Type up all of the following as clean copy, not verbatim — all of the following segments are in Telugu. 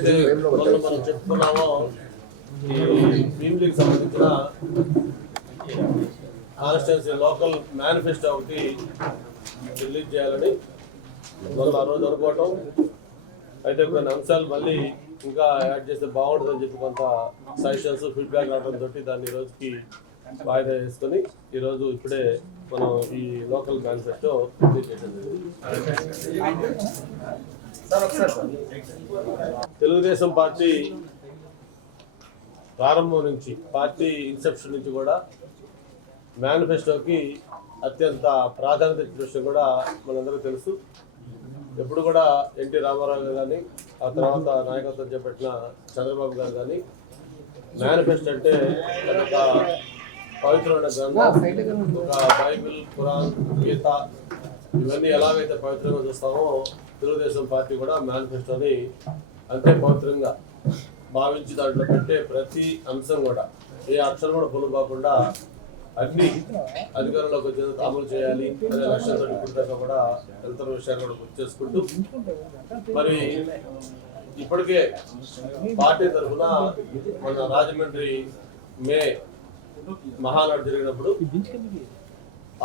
ఏదైతే మనం చెప్పుకున్నామో భీమిలికి సంబంధించిన కాన్స్టిట్యున్సీ లోకల్ మేనిఫెస్టో ఒకటి రిలీజ్ చేయాలని మనం ఆ రోజు అనుకోవటం, అయితే కొన్ని అంశాలు మళ్ళీ ఇంకా యాడ్ చేస్తే బాగుంటుందని చెప్పి కొంత సజెషన్స్ ఫీడ్బ్యాక్ రావడంతో దాన్ని ఈ రోజుకి వాయిదా వేసుకొని ఈరోజు ఇప్పుడే మనం ఈ లోకల్ మేనిఫెస్టో రిలీజ్ చేయడం జరిగింది. తెలుగుదేశం పార్టీ ప్రారంభం నుంచి, పార్టీ ఇన్సెప్షన్ నుంచి కూడా మేనిఫెస్టోకి అత్యంత ప్రాధాన్యత ఇచ్చిన విషయం కూడా మనందరికీ తెలుసు. ఎప్పుడు కూడా ఎన్టీ రామారావు గారు కానీ, ఆ తర్వాత నాయకత్వం చేపట్టిన చంద్రబాబు గారు కానీ మేనిఫెస్టో అంటే ఒక పవిత్రమైన గ్రంథం, ఒక బైబిల్, ఖురాన్, గీత ఇవన్నీ ఎలాగైతే పవిత్రంగా చూస్తామో తెలుగుదేశం పార్టీ కూడా మేనిఫెస్టోని అంతే పవిత్రంగా భావించి దాంట్లో పెట్టే ప్రతి అంశం కూడా ఏ అక్షరం కూడా పొలుపోకుండా అన్ని అధికారంలోకి వచ్చే అమలు చేయాలి అనే లక్ష్యంతో ఇప్పటిదాకా కూడా ఇతర విషయాలు కూడా గుర్తు చేసుకుంటూ, మరి ఇప్పటికే పార్టీ తరఫున మన రాజమండ్రి మే మహానాడు జరిగినప్పుడు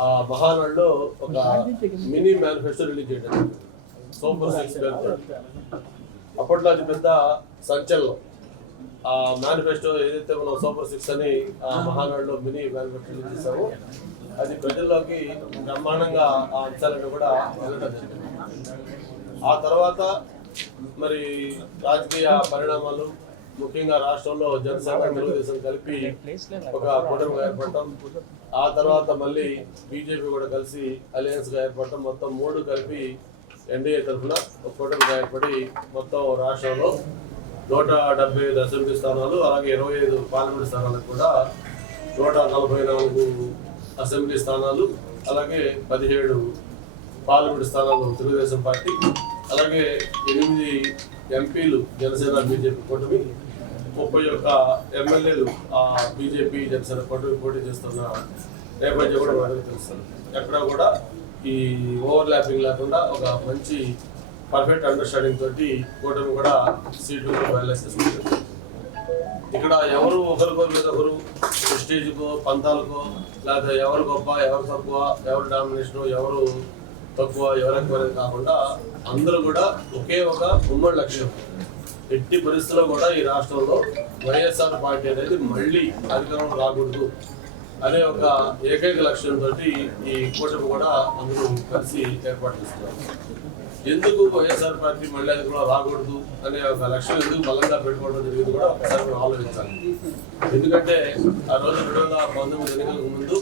ఆ మహానాడులో ఒక మినీ మేనిఫెస్టో రిలీజ్ చేయడం సూపర్ 6 పేరుతో. అప్పట్లో అది పెద్ద సంచలనం. ఆ మేనిఫెస్టో ఏదైతే మనం సూపర్ 6 అని ఆ మహానాడులో మినీ మేనిఫెస్టో రిలీజ్ చేసామో అది ప్రజల్లోకి బ్రహ్మాండంగా ఆ అంశాలను కూడా వెళ్ళడం జరిగింది. ఆ తర్వాత మరి రాజకీయ పరిణామాలు, ముఖ్యంగా రాష్ట్రంలో జనసేన తెలుగుదేశం కలిపి ఒక కూటమిగా ఏర్పడటం, ఆ తర్వాత మళ్ళీ బీజేపీ కూడా కలిసి అలయన్స్ గా ఏర్పడటం, మొత్తం 3 కలిపి ఎన్డీఏ తరఫున ఒక కూటమిగా ఏర్పడి మొత్తం రాష్ట్రంలో 175 అసెంబ్లీ స్థానాలు, అలాగే 25 పార్లమెంట్ స్థానాలకు కూడా 144 అసెంబ్లీ స్థానాలు, అలాగే 17 పార్లమెంట్ స్థానాలు తెలుగుదేశం పార్టీ, అలాగే 8 ఎంపీలు జనసేన బీజేపీ కూటమి, 31 ఎమ్మెల్యేలు ఆ బీజేపీ జనసేన కూటమి పోటీ చేస్తున్న నేపథ్యం కూడా మనకు తెలుస్తుంది. ఎక్కడ కూడా ఈ ఓవర్లాపింగ్ లేకుండా ఒక మంచి పర్ఫెక్ట్ అండర్స్టాండింగ్ తోటి కూటమి కూడా సీట్లు ఫైనలైజ్ చేసుకుంటుంది. ఇక్కడ ఎవరు ఒకరికొకరు మీద ఒకరు ప్రెస్టీజ్కో, పంతాలకో, లేదా ఎవరు గొప్ప, ఎవరు తక్కువ, ఎవరు డామినేషన్, ఎవరు తక్కువ, ఎవరు ఎక్కువ అనేది కాకుండా అందరూ కూడా ఒకే ఒక ఉమ్మడి లక్ష్యం, ఎట్టి పరిస్థితుల్లో కూడా ఈ రాష్ట్రంలో వైఎస్ఆర్ పార్టీ అనేది మళ్ళీ అధికారం రాకూడదు అనే ఒక ఏకైక లక్ష్యంతో ఈ కూటమి కూడా అందరూ కలిసి ఏర్పాటు చేస్తున్నారు. ఎందుకు వైఎస్ఆర్ పార్టీ మళ్ళీ అధికారంలో రాకూడదు అనే ఒక లక్ష్యం ఎందుకు బలంగా పెట్టుకోవడం జరిగింది కూడా ఒకసారి మనం ఆలోచించాలి. ఎందుకంటే ఆ రోజు 2019 ఎన్నికలకు ముందు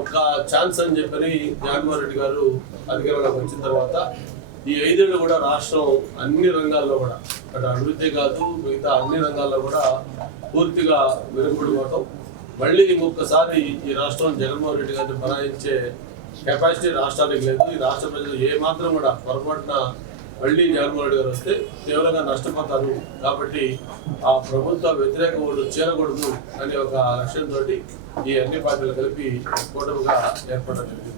ఒక ఛాన్స్ అని చెప్పని జగన్మోహన్ రెడ్డి గారు అధికారంలోకి వచ్చిన తర్వాత ఈ 5 ఏళ్ళు కూడా రాష్ట్రం అన్ని రంగాల్లో కూడా, అటు అభివృద్ధి కాదు మిగతా అన్ని రంగాల్లో కూడా పూర్తిగా వెనుకబడిపోవటం, మళ్ళీ ఇంకొకసారి ఈ రాష్ట్రం జగన్మోహన్ రెడ్డి గారిని బనాయించే కెపాసిటీ రాష్ట్రానికి లేదు. ఈ రాష్ట్ర ప్రజలు ఏ మాత్రం కూడా పొరపాటున మళ్ళీ జగన్మోహన్ రెడ్డి గారు వస్తే తీవ్రంగా నష్టపోతారు. కాబట్టి ఆ ప్రభుత్వ వ్యతిరేక ఓటు చేరకూడదు అనే ఒక లక్ష్యంతో ఈ అన్ని పార్టీలు కలిపి కూటమిగా ఏర్పడడం జరిగింది.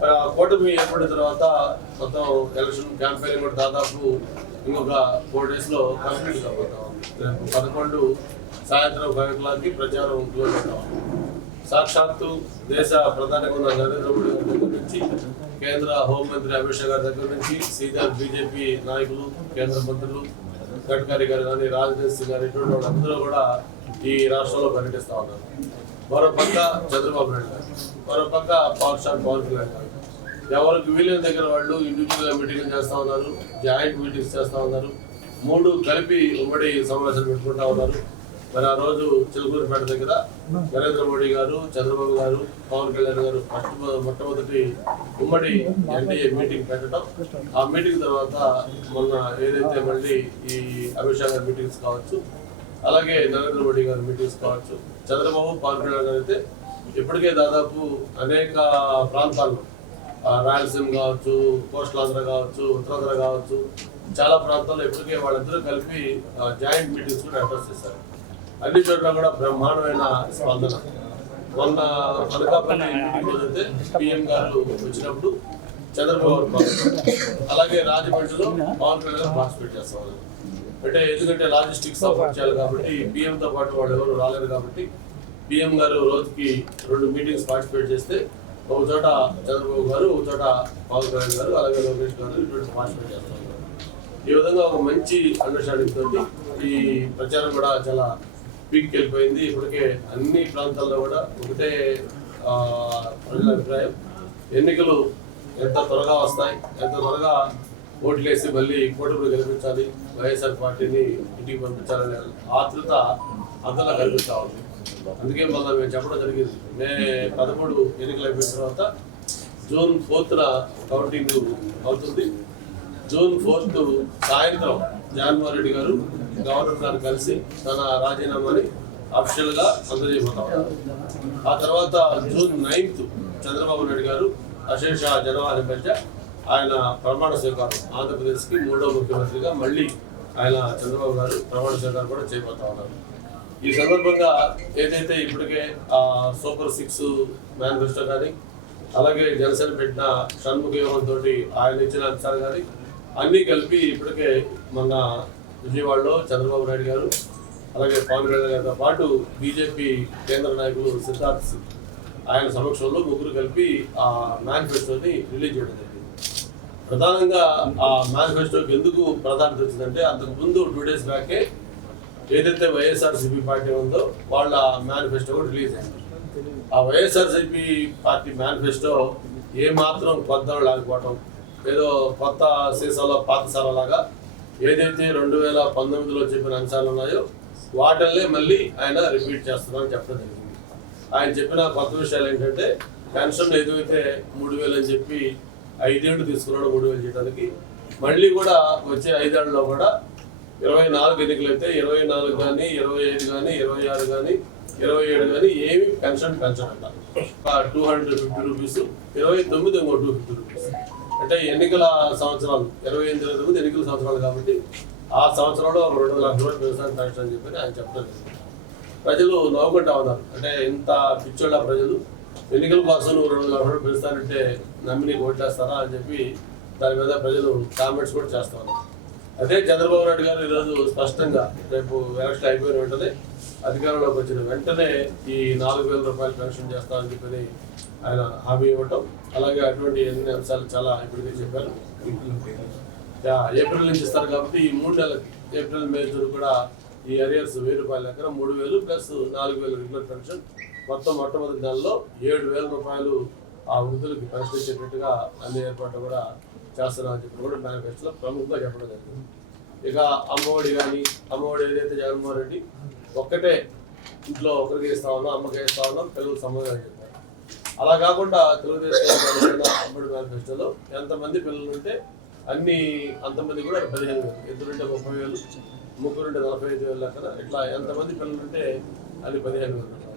మరి ఆ కూటమి ఏర్పడిన తర్వాత మొత్తం ఎలక్షన్ క్యాంపెయిన్ కూడా దాదాపు ఇంకొక 4 days లో కంప్లీట్ కాబోతాం. 11 సాయంత్రం 5 o'clock ప్రచారం క్లోజ్ అవుతాం. సాక్షాత్తు దేశ ప్రధాని నరేంద్ర మోడీ గారి దగ్గర నుంచి, కేంద్ర హోంమంత్రి అమిత్ షా గారి దగ్గర నుంచి, సీనియర్ బీజేపీ నాయకులు, కేంద్ర మంత్రులు, గడ్కరీ గారు కానీ, రాజనాథ్ సింగ్ గారు, ఇటువంటి వాళ్ళందరూ కూడా ఈ రాష్ట్రంలో పర్యటిస్తూ ఉన్నారు. మరో పక్క చంద్రబాబు నాయుడు గారు, మరో పక్క పవన్ కళ్యాణ్ గారు, ఎవరికి వీలైన దగ్గర వాళ్ళు ఇండివిజువల్గా మీటింగ్లు చేస్తూ ఉన్నారు, జాయింట్ మీటింగ్స్ చేస్తూ ఉన్నారు, 3 కలిపి ఉమ్మడి సమావేశాలు పెట్టుకుంటా ఉన్నారు. మరి ఆ రోజు చిలుకూరుపేట దగ్గర నరేంద్ర మోడీ గారు, చంద్రబాబు గారు, పవన్ కళ్యాణ్ గారు మొట్టమొదటి ఉమ్మడి ఎన్డీఏ మీటింగ్ పెట్టడం, ఆ మీటింగ్ తర్వాత మొన్న ఏదైతే మళ్ళీ ఈ అమిత్ షా గారి మీటింగ్స్ కావచ్చు, అలాగే నరేంద్ర మోడీ గారి మీటింగ్స్ కావచ్చు, చంద్రబాబు, పవన్ కళ్యాణ్ గారు అయితే ఇప్పటికే దాదాపు అనేక ప్రాంతాల్లో, రాయలసీమ కావచ్చు, కోస్టల్ ఆంధ్ర కావచ్చు, ఉత్తరాంధ్ర కావచ్చు, చాలా ప్రాంతాల్లో ఇప్పటికే వాళ్ళిద్దరూ కలిపి జాయింట్ మీటింగ్స్ కూడా అడ్రస్ చేశారు. అన్ని చోట్ల కూడా బ్రహ్మాండమైన స్పందన. మొన్న అనకాపల్లి అయితే పిఎం గారు వచ్చినప్పుడు చంద్రబాబు, అలాగే రాజమండ్రిలో పవన్ కళ్యాణ్ పార్టిసిపేట్ చేస్తా ఉన్నారు. అంటే ఎందుకంటే లాజిస్టిక్స్ సపోర్ట్ చేయాలి కాబట్టి పిఎంతో పాటు వాళ్ళు ఎవరు రాలేరు కాబట్టి పిఎం గారు రోజుకి 2 మీటింగ్స్ పార్టిసిపేట్ చేస్తే ఒక చోట చంద్రబాబు గారు, ఒక చోట పవన్ కళ్యాణ్ గారు, అలాగే లోకేష్ గారు ఇటువంటి పార్టిసిపేట్ చేస్తున్నారు. ఈ విధంగా ఒక మంచి అండర్స్టాండింగ్ తోటి ఈ ప్రచారం కూడా చాలా పీక్కి వెళ్ళిపోయింది. ఇప్పటికే అన్ని ప్రాంతాల్లో కూడా ఒకటే ప్రజల అభిప్రాయం, ఎన్నికలు ఎంత త్వరగా వస్తాయి, ఎంత త్వరగా ఓట్లేసి మళ్ళీ కూటమిని గెలిపించాలి, వైఎస్ఆర్ పార్టీని ఇంటికి పంపించాలనే ఆతృత అంతలా కనిపిస్తా ఉంది. అందుకే మళ్ళీ మేము చెప్పడం జరిగింది, మే 13 ఎన్నికలు అయిపోయిన తర్వాత జూన్ 4న కౌంటింగ్ అవుతుంది. జూన్ 4 సాయంత్రం జగన్మోహన్ రెడ్డి గారు గవర్నర్ గారు కలిసి తన రాజీనామాని అఫీషియల్ గా అందజేయబోతా ఉన్నారు. ఆ తర్వాత జూన్ 9 చంద్రబాబు నాయుడు గారు అశేష జనవాణి మధ్య ఆయన ప్రమాణ స్వీకారం, ఆంధ్రప్రదేశ్ కి 3వ ముఖ్యమంత్రిగా మళ్ళీ ఆయన చంద్రబాబు గారు ప్రమాణ స్వీకారం కూడా చేయబోతా ఉన్నారు. ఈ సందర్భంగా ఏదైతే ఇప్పటికే సూపర్ 6 మేనిఫెస్టో కానీ, అలాగే జనసేన పెట్టిన షణ్ముఖ యోగంతో ఆయన ఇచ్చిన అంశాలు కానీ అన్నీ కలిపి ఇప్పటికే మొన్న విజయవాడలో చంద్రబాబు నాయుడు గారు, అలాగే పవన్ కళ్యాణ్ గారితో పాటు బీజేపీ కేంద్ర నాయకులు సిద్ధార్థ్ సింగ్ ఆయన సమక్షంలో ముగ్గురు కలిపి ఆ మేనిఫెస్టోని రిలీజ్ చేయడం జరిగింది. ప్రధానంగా ఆ మేనిఫెస్టోకి ఎందుకు ప్రాధాన్యత వచ్చిందంటే, అంతకు ముందు 2 days బ్యాకే ఏదైతే వైఎస్ఆర్సీపీ పార్టీ ఉందో వాళ్ళ మేనిఫెస్టో కూడా రిలీజ్ అయింది. ఆ వైఎస్ఆర్సీపీ పార్టీ మేనిఫెస్టో ఏ మాత్రం కొత్త లేకపోవటం, ఏదో కొత్త సీసాలో పాత సారాలాగా ఏదైతే 2019లో చెప్పిన అంశాలు ఉన్నాయో వాటిల్లే మళ్ళీ ఆయన రిపీట్ చేస్తున్నారని చెప్పడం జరిగింది. ఆయన చెప్పిన కొత్త విషయాలు ఏంటంటే, పెన్షన్ ఏదైతే 3,000 అని చెప్పి 5 ఏళ్ళు తీసుకున్నాడు 3,000 చేయడానికి, మళ్ళీ కూడా వచ్చే 5 ఏళ్లలో కూడా 24 ఎన్నికలు అయితే 24 కానీ, 25 కానీ, 26 కానీ, 27 కానీ ఏమి పెన్షన్ పెంచడంట. 250 రూపీస్, 29 ఇంకో 250 రూపీస్. అంటే ఎన్నికల సంవత్సరాలు 28 ఎన్నికల సంవత్సరాలు కాబట్టి ఆ సంవత్సరంలో 2,00,000 రూపాయలు పెన్షన్ పెన్షన్ అని చెప్పి ఆయన చెప్పడం. ప్రజలు నవ్వుకుంటా ఉన్నారు. అంటే ఇంత పిచ్చోళ్ళ ప్రజలు ఎన్నికల కోసం 2,00,000 రూపాయలు పెంచుతానంటే నమ్మి నీకు ఓట్లేస్తారా అని చెప్పి దాని మీద ప్రజలు కామెంట్స్ కూడా చేస్తా ఉన్నారు. అదే చంద్రబాబు నాయుడు గారు ఈరోజు స్పష్టంగా రేపు ఎలక్షన్ అయిపోయిన వెంటనే అధికారంలోకి వచ్చిన వెంటనే ఈ 4,000 రూపాయలు పెన్షన్ చేస్తామని చెప్పి ఆయన హామీ ఇవ్వటం, అలాగే అటువంటి అన్ని అంశాలు చాలా ఇప్పటికే చెప్పారు. ఏప్రిల్ నుంచి ఇస్తారు కాబట్టి ఈ 3 నెలలకి ఏప్రిల్, మే, జూన్ కూడా ఈ అరియర్స్ 1,000 రూపాయల దగ్గర 3,000 ప్లస్ 4,000 రెగ్యులర్ పెన్షన్, మొత్తం మొట్టమొదటి నెలలో 7,000 రూపాయలు ఆ వృద్ధులకి పెన్షన్ ఇచ్చేటట్టుగా అన్ని ఏర్పాట్లు కూడా చేస్తున్నారని చెప్పి కూడా మేనిఫెస్టోలో ప్రముఖంగా చెప్పడం జరిగింది. ఇక అమ్మఒడి కానీ, అమ్మఒడి ఏదైతే జగన్మోహన్ రెడ్డి ఒక్కటే ఇంట్లో ఒకరికి ఇస్తా ఉన్నాం, అమ్మకి ఇస్తా ఉన్నాం, పిల్లలకు సంబంధం చెప్పారు. అలా కాకుండా తెలుగుదేశం అమ్మఒడి మేనిఫెస్టోలో ఎంతమంది పిల్లలు ఉంటే అంతమంది కూడా 15,000, ఇద్దరుంటే 30,000, ముగ్గురుంటే 45,000 లెక్కన, ఇట్లా ఎంతమంది పిల్లలు ఉంటే అది 15,000.